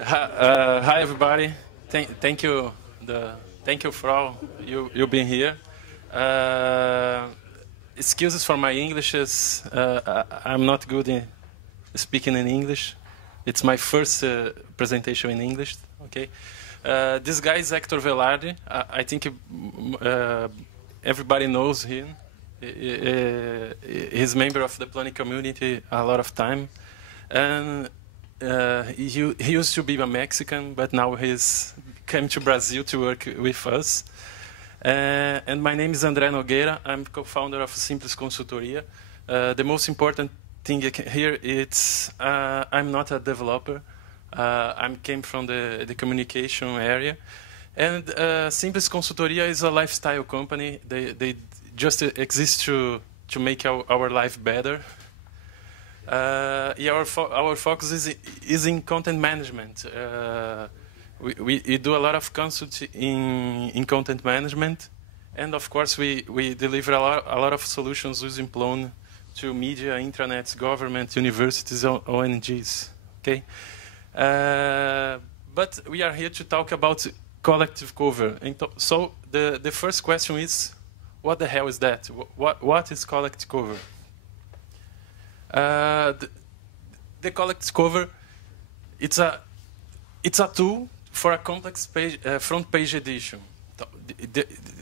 Hi everybody. Thank you. Thank you for all you being here. Excuses for my English. I'm not good in speaking in English. It's my first presentation in English. Okay. This guy is Hector Velarde. I think everybody knows him. He's a member of the planning community a lot of time, and he used to be a Mexican, but now he's came to Brazil to work with us. And my name is André Nogueira. I'm co-founder of Simples Consultoria. The most important thing here is I'm not a developer. I came from the communication area. And Simples Consultoria is a lifestyle company. They just exist to make our life better. Our focus is in content management. We do a lot of consult in content management, and of course we deliver a lot of solutions using Plone to media, intranets, government, universities, ONGs. Okay, but we are here to talk about Collective.cover. So the first question is, what the hell is that? What is Collective.cover? The Collective.cover, it's a tool for a complex page, front page edition.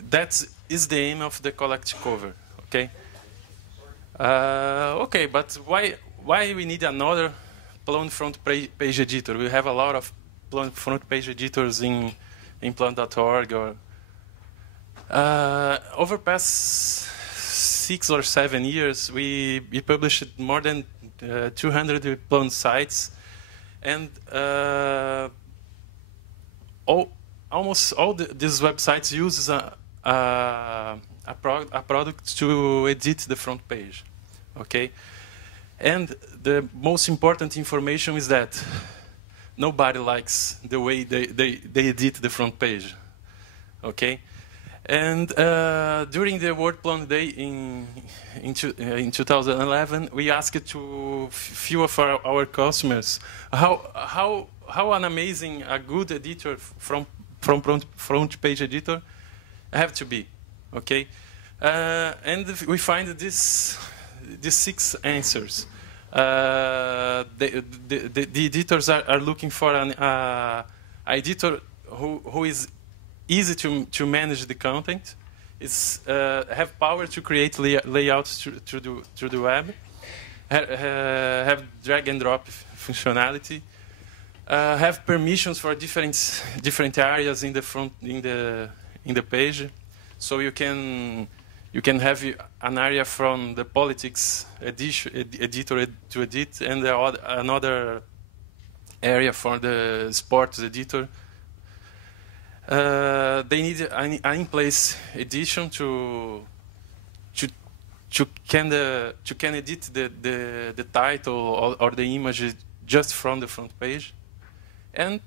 That is the aim of the Collective.cover. Okay. Okay, but why we need another Plone front page editor? We have a lot of Plone front page editors in Plone.org or over past 6 or 7 years, we published more than 200 Plone sites, and almost all these websites use a product to edit the front page. Okay, and the most important information is that nobody likes the way they edit the front page. Okay. And during the World Plone Day in 2011, we asked to few of our customers how an amazing, a good editor from front page editor have to be, okay? And we find these 6 answers. The editors are looking for an editor who is easy to manage the content, have power to create layouts through the web, have drag and drop functionality, have permissions for different areas in the front in the page, so you can have an area from the politics editor to edit, and another area for the sports editor. They need an in-place edition to can edit the title or the image just from the front page, and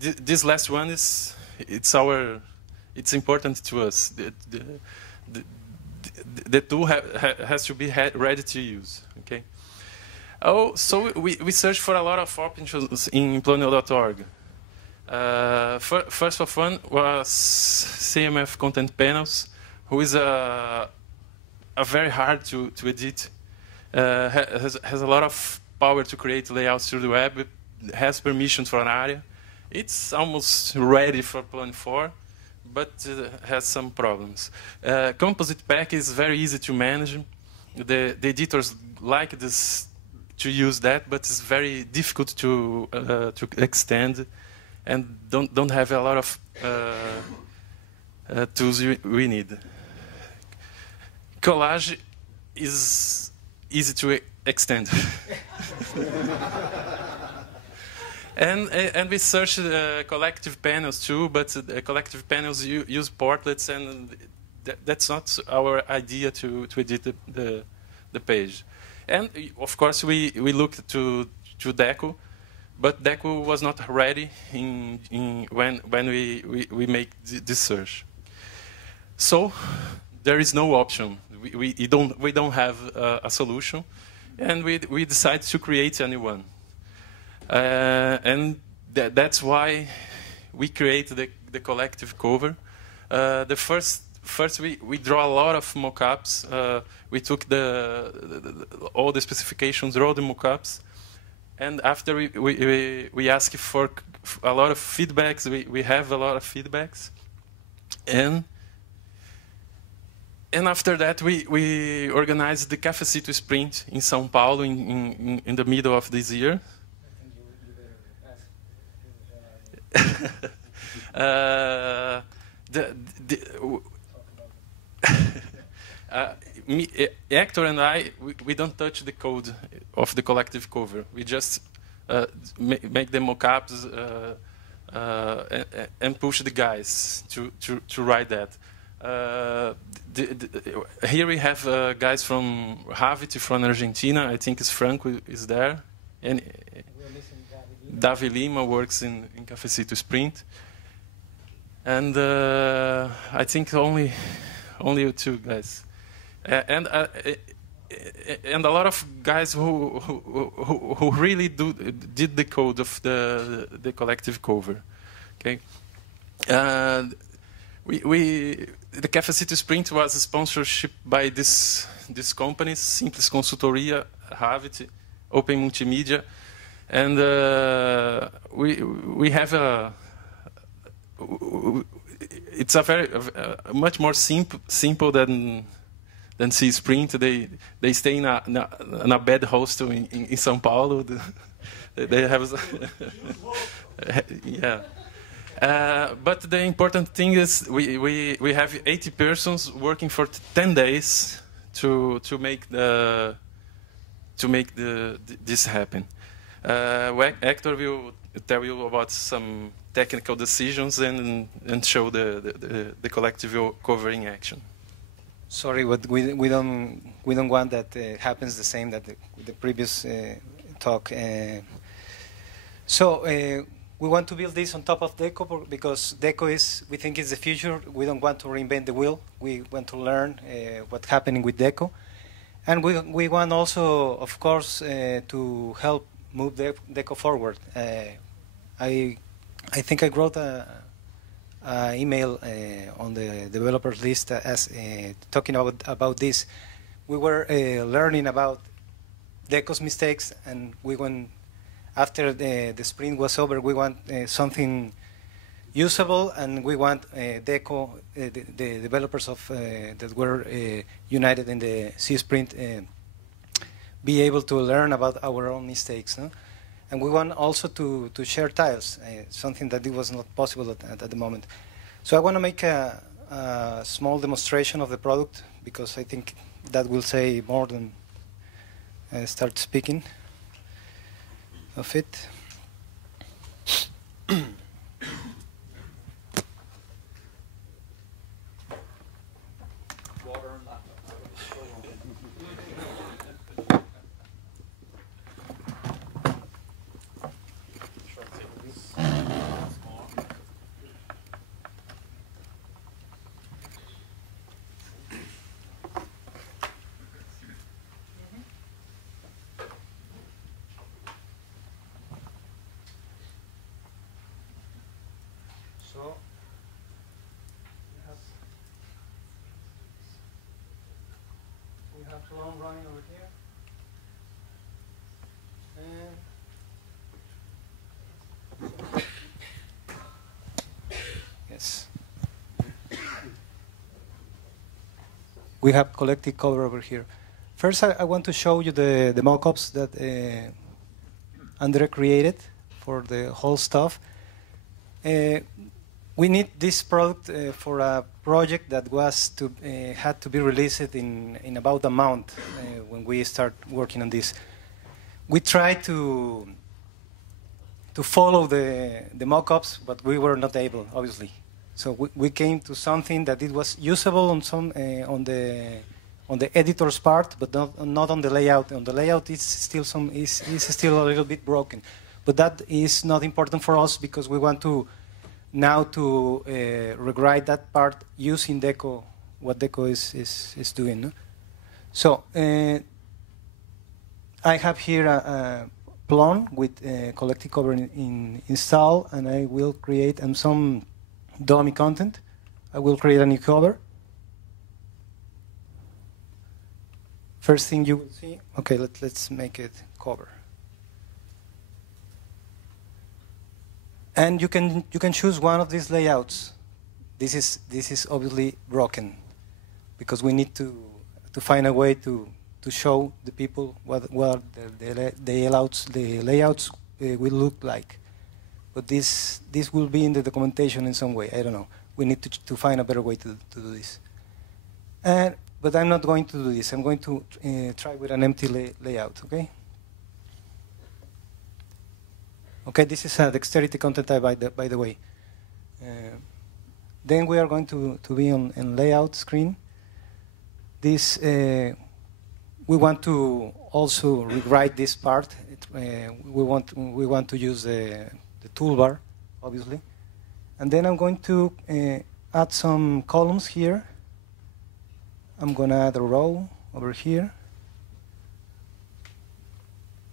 this last one it's important to us. The tool has to be ready to use. Okay. Oh, so we searched for a lot of options in Plone.org. First of one was CMF content panels, who is a very hard to edit, has a lot of power to create layouts through the web, has permissions for an area. It's almost ready for Plone 4, but has some problems. Composite pack is very easy to manage. The editors like this to use that, but it's very difficult to extend, and don't have a lot of tools we need. Collage is easy to extend. and we searched collective panels too, but collective panels use portlets, and that's not our idea to edit the page. And of course we looked to Deco, but Deco was not ready when we make this search. So there is no option. We don't have a solution, and we decided to create a new one. And that's why we created the collective cover. The first we draw a lot of mockups. We took all the specifications, draw the mockups, and after we ask for a lot of feedbacks. We have a lot of feedbacks, and after that we organized the Cafecito Sprint in São Paulo in the middle of this year. Hector and I, we don't touch the code of the collective cover. We just make the mockups and push the guys to write that. Here we have guys from Havit, from Argentina. I think it's Franco is there, and Davi Lima works in Cafecito Sprint, and I think only you two guys, and a lot of guys who really did the code of the collective cover. Okay, the Cafecito Sprint was a sponsorship by these companies: Simples Consultoria, Havit, Open Multimedia. And we have it's a very much more simple than C Sprint. They stay in a bed hostel in São Paulo. They have yeah. But the important thing is we have 80 persons working for 10 days to make this happen. Hector will tell you about some technical decisions and show the collective cover in action. Sorry, but we don't want that happens the same that the previous talk. So we want to build this on top of Deco because Deco we think is the future. We don't want to reinvent the wheel. We want to learn what's happening with Deco, and we want also, of course, to help move Deco forward. I think I wrote a email on the developers list as talking about this. We were learning about Deco's mistakes, and we went after the sprint was over. We want something usable, and we want Deco, the developers of that were united in the C Sprint, be able to learn about our own mistakes, no? And we want also to share tiles, something that it was not possible at the moment. So I want to make a small demonstration of the product because I think that will say more than start speaking of it. So we have Plone running over here, and yes, we have Collective.cover over here. First, I want to show you the mockups that Andre created for the whole stuff. We need this product for a project that was had to be released in about a month when we start working on this. We tried to follow the mockups, but we were not able, obviously. So we came to something that it was usable on some on the editor's part, but not on the layout. On the layout, it's still still a little bit broken, but that is not important for us because we want to now to rewrite that part using Deco, what Deco is doing. No? So I have here Plone with Collective.cover install, and I will create some dummy content. I will create a new cover. First thing you will see, okay, let's make it cover. And you can choose one of these layouts. This is obviously broken because we need to find a way to show the people what the layouts will look like. But this will be in the documentation in some way. I don't know. We need to find a better way to do this. But I'm not going to do this. I'm going to try with an empty layout, okay? Okay, this is a dexterity content type, by the way. Then we are going to be on layout screen. This we want to also rewrite this part. We want to use the toolbar, obviously, and then I'm going to add some columns here. I'm going to add a row over here.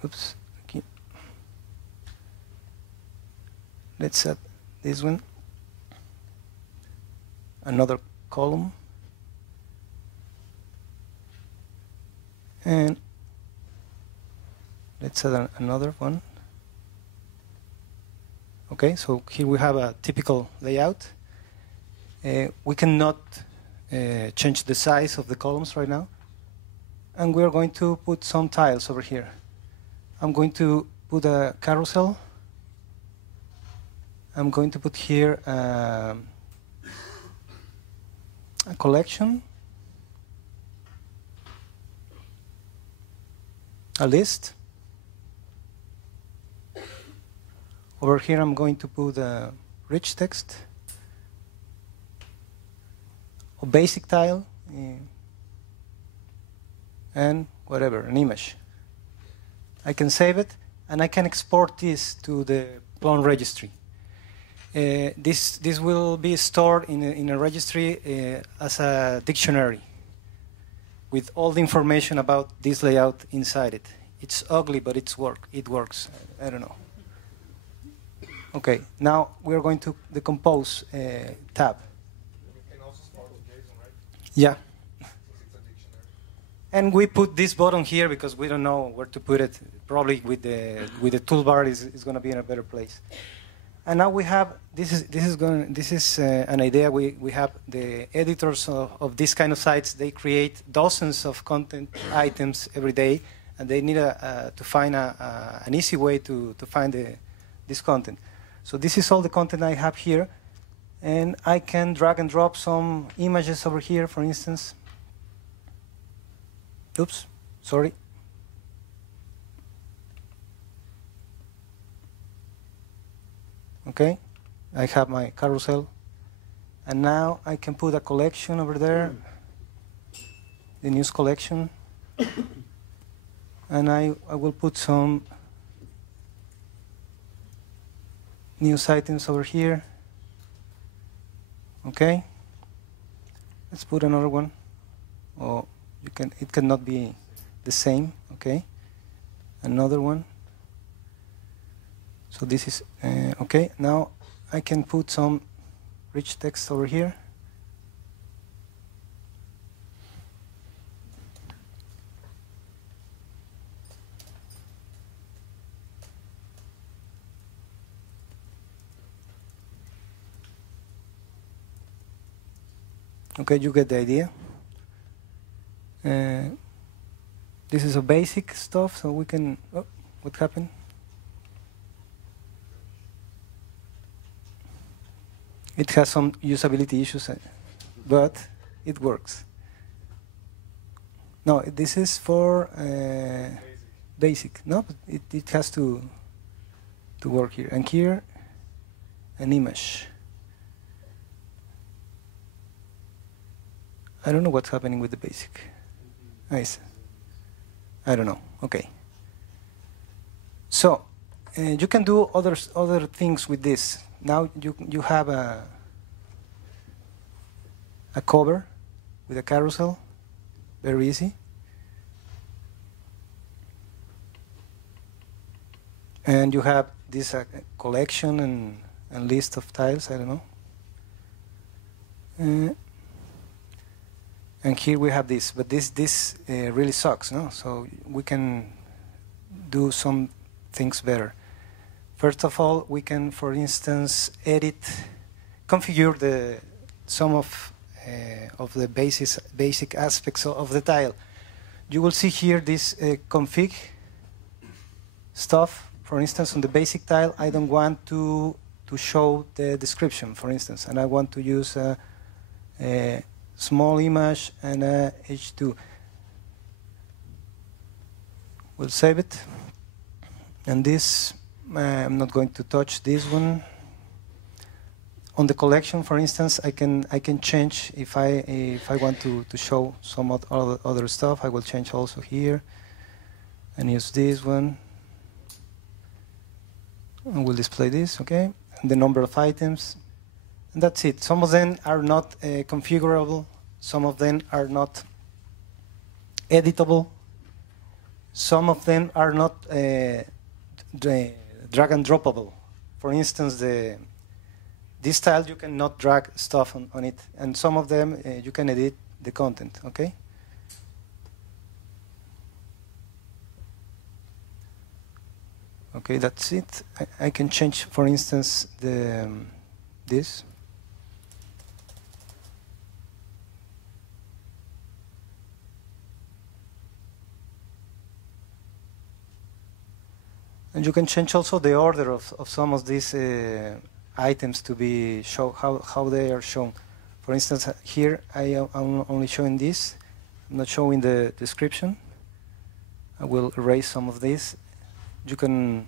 Oops. Okay. Let's add this one. Another column. And let's add another one. Okay, so here we have a typical layout. We cannot change the size of the columns right now. And we're going to put some tiles over here. I'm going to put a carousel. I'm going to put here a collection, a list. Over here I'm going to put a rich text, a basic tile, and whatever, an image. I can save it, and I can export this to the Plone registry. This will be stored in a registry as a dictionary with all the information about this layout inside it. It's ugly, but it works. I don't know. Okay, now we're going to the Compose tab. You can also start with JSON, right? Yeah. Since it's a dictionary. And we put this button here because we don't know where to put it. Probably with the toolbar is going to be in a better place. And now we have this is an idea. We have the editors of these kind of sites. They create dozens of content items every day, and they need to find an easy way to find this content. So this is all the content I have here, and I can drag and drop some images over here, for instance. Oops, sorry. Okay, I have my carousel, and now I can put a collection over there, the news collection, and I will put some news items over here. Okay, let's put another one. Oh, it cannot be the same. Okay, another one. So this is okay. Now I can put some rich text over here. Okay, you get the idea. This is a basic stuff, so we can. Oh, what happened? It has some usability issues, but it works. No, this is for basic. No, but it has to work here. And here, an image. I don't know what's happening with the basic. Nice. I don't know. Okay. So you can do other things with this. Now you have a cover with a carousel, very easy. And you have this collection and list of tiles, I don't know. And here we have this, but this really sucks, no? So we can do some things better. First of all, we can, for instance, configure some of the basic aspects of the tile. You will see here this config stuff. For instance, on the basic tile, I don't want to show the description, for instance, and I want to use a small image and a H2. We'll save it. And this, I'm not going to touch this one. On the collection, for instance, I can change if I want to show some other stuff. I will change also here and use this one. And we'll display this, okay? And the number of items, and that's it. Some of them are not configurable. Some of them are not editable. Some of them are not drag and droppable. For instance, this tile, you cannot drag stuff on it. And some of them, you can edit the content, okay? Okay, that's it. I can change, for instance, this. And you can change also the order of some of these items to be shown, how they are shown. For instance, here I'm only showing this. I'm not showing the description. I will erase some of this. You can,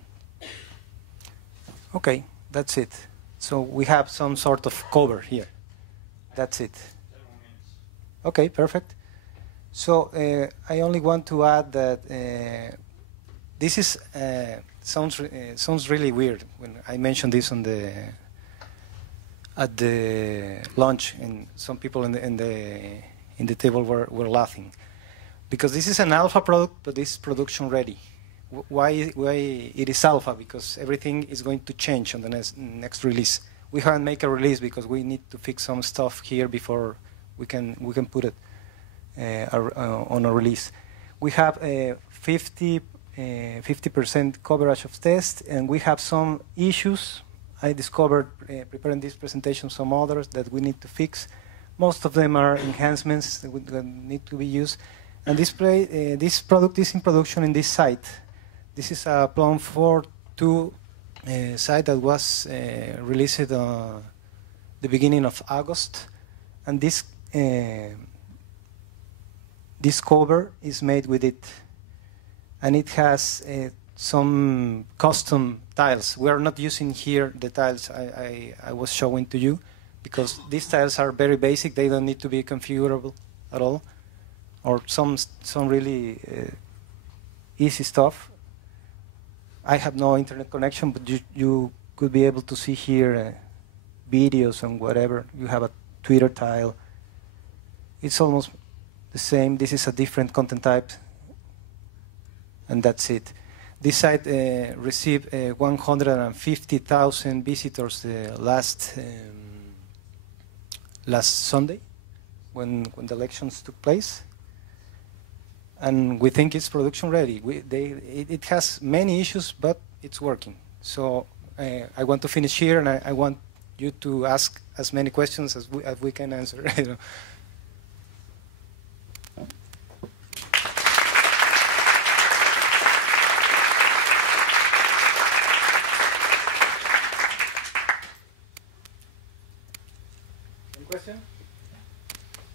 okay, that's it. So we have some sort of cover here. That's it. Okay, perfect. So I only want to add that this is sounds really weird when I mentioned this at the launch, and some people in the table were laughing, because this is an alpha product, but it's production ready. Why it is alpha? Because everything is going to change on the next release. We haven't made a release because we need to fix some stuff here before we can put it on a release. We have 50% coverage of tests, and we have some issues. I discovered preparing this presentation some others that we need to fix. Most of them are enhancements that need to be used. And this product is in production in this site. This is a Plone 4.2 site that was released the beginning of August, and this cover is made with it, and it has some custom tiles. We are not using here the tiles I was showing to you, because these tiles are very basic. They don't need to be configurable at all, or some really easy stuff. I have no internet connection, but you could be able to see here videos and whatever. You have a Twitter tile. It's almost the same. This is a different content type, and that's it. This site received 150,000 visitors last Sunday, when the elections took place. And we think it's production ready. It has many issues, but it's working. So I want to finish here, and I want you to ask as many questions as we can answer. Any question?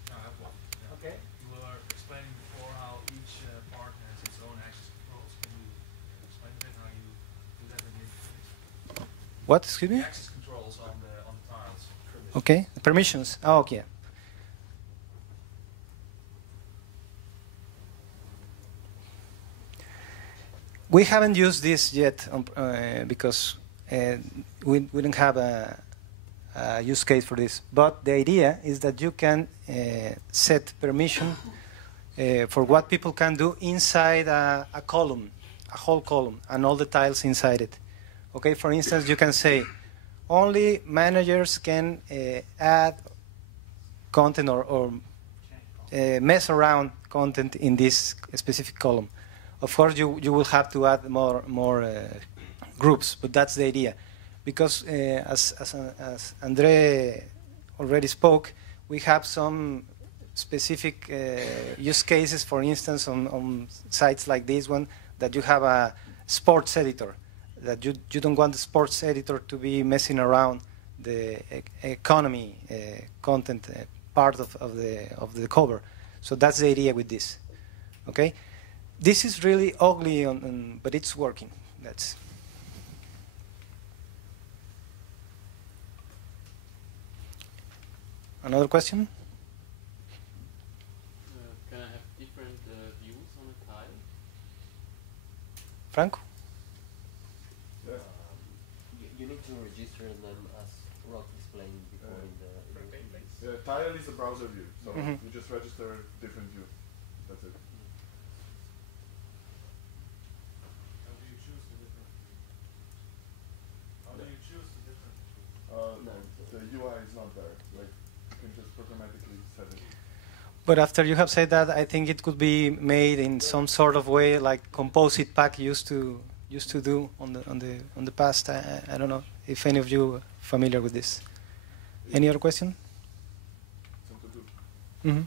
No, I have one. Yeah. Okay. You were explaining before how each part has its own access controls. Can you explain a bit how you do that in the interface? What? Excuse me? The access controls on the tiles. Okay. Permissions. Oh, okay. We haven't used this yet because we don't have a use case for this. But the idea is that you can set permission for what people can do inside a column. a whole column and all the tiles inside it. Okay, for instance, you can say only managers can add content or mess around content in this specific column. Of course, you will have to add more groups, but that's the idea. Because as Andre already spoke, we have some specific use cases, for instance, on sites like this one, that you have a sports editor, that you don't want the sports editor to be messing around the economy content part of the cover. So that's the idea with this. Okay, this is really ugly, but it's working. That's. Another question? Can I have different views on a tile? Franco? You need to register them as Rock explained before in the Tile is a browser view, so Mhm. you just register different view. That's it. How do you choose the different? How do you choose the different? The UI is not there. Like you can just programmatically set it. But after you have said that, I think it could be made in some sort of way, like Composite Pack used to do on the past. I don't know if any of you are familiar with this. Any other question? Simple to do. Mm-hmm.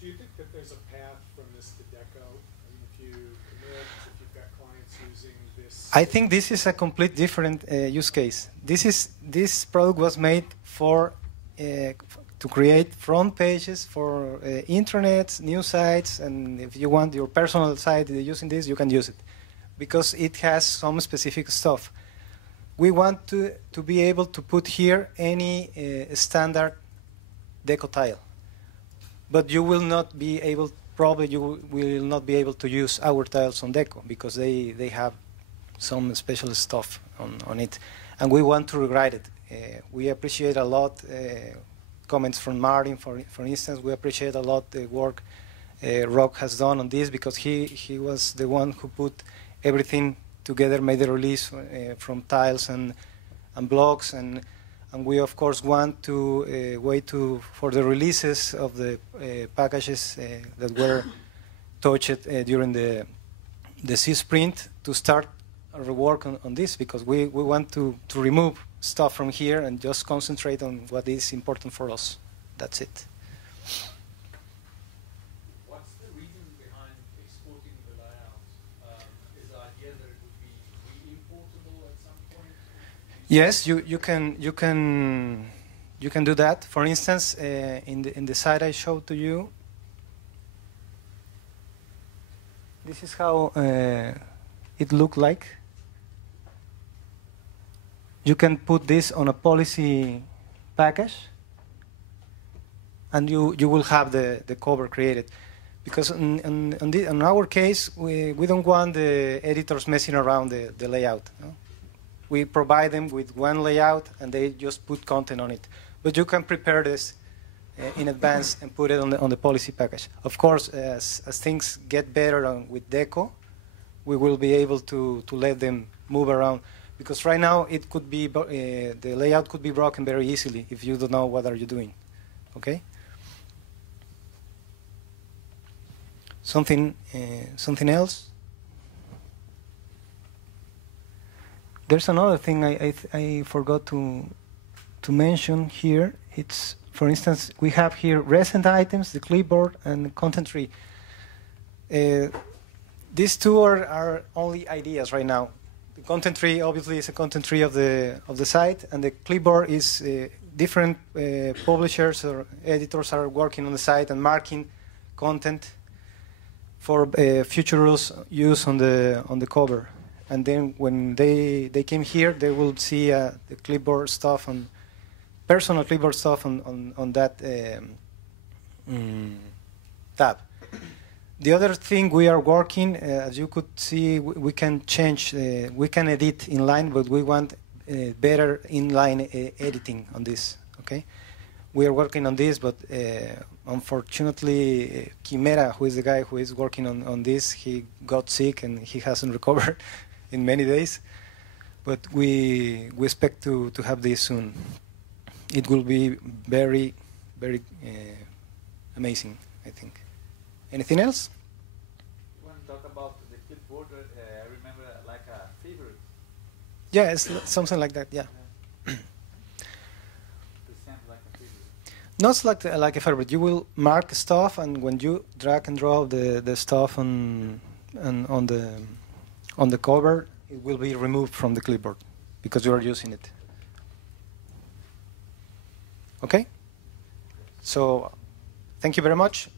Do you think that there's a path from this to Deco? I mean, if you commit, if you've got clients using this. I think this is a complete different use case. This product was made for to create front pages for intranets, news sites, and if you want your personal site using this, you can use it because it has some specific stuff. We want to be able to put here any standard Deco tile, but you will not be able. Probably you will not be able to use our tiles on Deco because they have some special stuff on it, and we want to rewrite it. We appreciate a lot comments from Martin, for instance. We appreciate a lot the work Rock has done on this because he was the one who put everything together, made the release from tiles and blocks, and we of course want to wait for the releases of the packages that were touched during the Sprint to start our work on this because we want to remove stuff from here and just concentrate on what is important for us. That's it. What's the reason behind exporting the layout? Is the idea that it would be re-importable at some point? Yes, you can do that. For instance, in the site I showed to you, this is how it looked like. You can put this on a policy package, and you will have the cover created. Because in our case, we don't want the editors messing around the layout. No? We provide them with one layout, and they just put content on it. But you can prepare this in advance and put it on the policy package. Of course, as things get better with Deco, we will be able to let them move around. Because right now it could be the layout could be broken very easily if you don't know what are you doing. Okay. Something else. There's another thing I forgot to mention here. It's, for instance, we have here recent items, the clipboard, and the content tree. These two are only ideas right now. The content tree obviously is a content tree of the site, and the clipboard is different publishers or editors are working on the site and marking content for future use on the cover. And then when they came here, they will see the clipboard stuff and personal clipboard stuff on that tab. The other thing we are working, as you could see, we can change, we can edit inline, but we want better inline editing on this. Okay, we are working on this, but unfortunately, Quimera, who is the guy who is working on this, he got sick and he hasn't recovered in many days. But we expect to have this soon. It will be very, very amazing, I think. Anything else? When you talk about the clipboard, I remember like a favorite. Yeah, it's something like that, yeah. Not like a favorite. You will mark stuff, and when you drag and drop the stuff on the cover, it will be removed from the clipboard because you are using it. Okay? So, thank you very much.